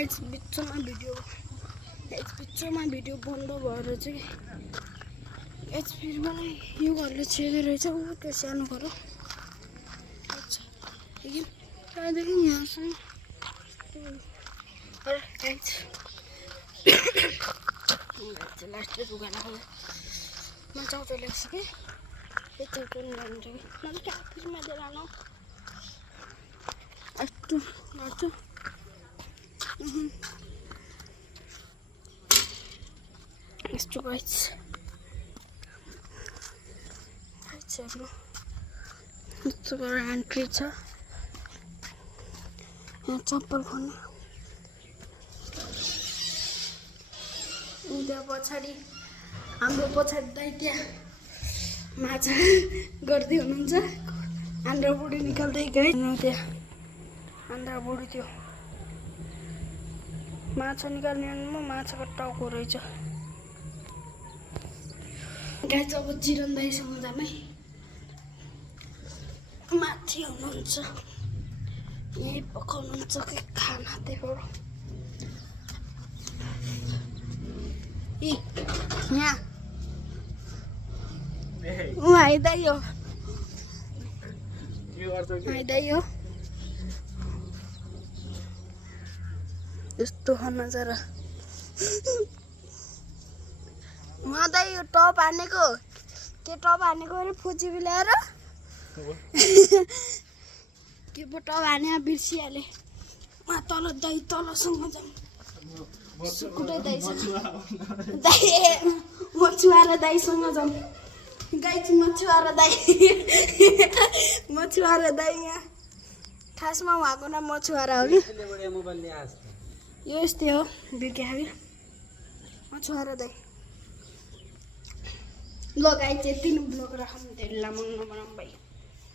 guys बिचमा video बन्द भएर चाहिँ एचपीमा यो घरले छेकेको रहेछ ऊ त्यो सानो घर हो अच्छा त्यहाँदेखि यहाँसम्म लास्ट रुगा लाग्यो म चाउचाउ ल्याउँछु कि यो चाउचाउ ल्याउनु कि मैले क्या अफिसमा दिएर लानु यस्तो गर्छु यस्तो गाइस हेर्नु यस्तो गरेर एन्ट्री छ यहाँ चप्पल खोल्नु त्यहाँ पछाडि हाम्रो पछाडि दाइ त्यहाँ माछा गर्दै हुनुहुन्छ आन्द्रा बुढी निकाल्दै गए त्यहाँ आन्द्रा बुढी त्यो माछा निकाल्ने माछाको टाउको रहेछ गाइस अब चिरन दाइसँग जामै माथि हुनुहुन्छ यही पकाउनुहुन्छ कि खाना त्यही भएर यहाँ आइदाई हो यस्तो नजारा दाइ यो टप हानेको के टप हानेको अरे फुची बिलाएर के पो टप हाने बिर्सिहालेँ उहाँ तल दाइ तलसँग जाउँ सुकुटे दाइसँग दाइ मछुवारा दाइसँग जाउँ गाइस मछुवारा दाइ यहाँ खासमा उहाँको नाम मछुवारा हो कि यो यस्तै हो बिर्के खाबी मछुवारा दाइ ल गाइस यति नै ब्लग राखौँ धेरै लामो नबनाऊँ भाइ